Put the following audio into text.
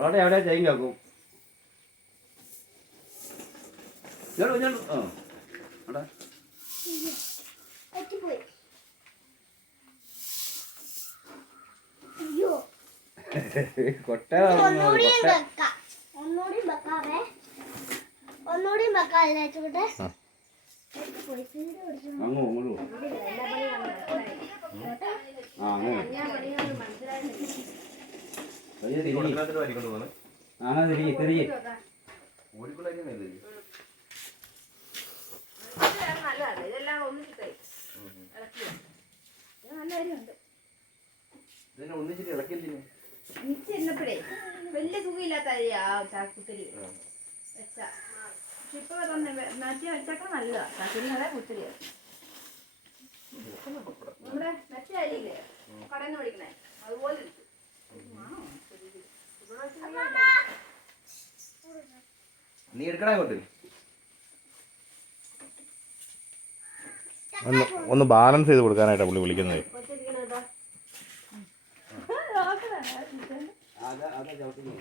അവിടെ എവിടെ ചെയ്യും കേൾക്കും കൊട്ട ഒന്നിച്ചിട്ട് ഇളക്കില്ലേ ചെന്നപ്പോഴേ വലിയ സുഖമില്ലാത്ത അരിയാ ചാക്കുത്തിരി വെച്ച പക്ഷെ ഇപ്പൊ മാറ്റി വെച്ചൊക്കെ നല്ലതാ ചാക്കുരി നല്ല കുത്തിരിയാ നമ്മുടെ മറ്റേ അരിയില്ലേ കടയിൽ നിന്ന് മേടിക്കണേ അതുപോലെ നീ എടുക്കണേ കൊണ്ട് ഒന്ന് ബാലൻസ് ചെയ്ത് കൊടുക്കാനായിട്ടാണ് പുള്ളി വിളിക്കുന്നത്. അതാ ചവിട്ടുന്നു.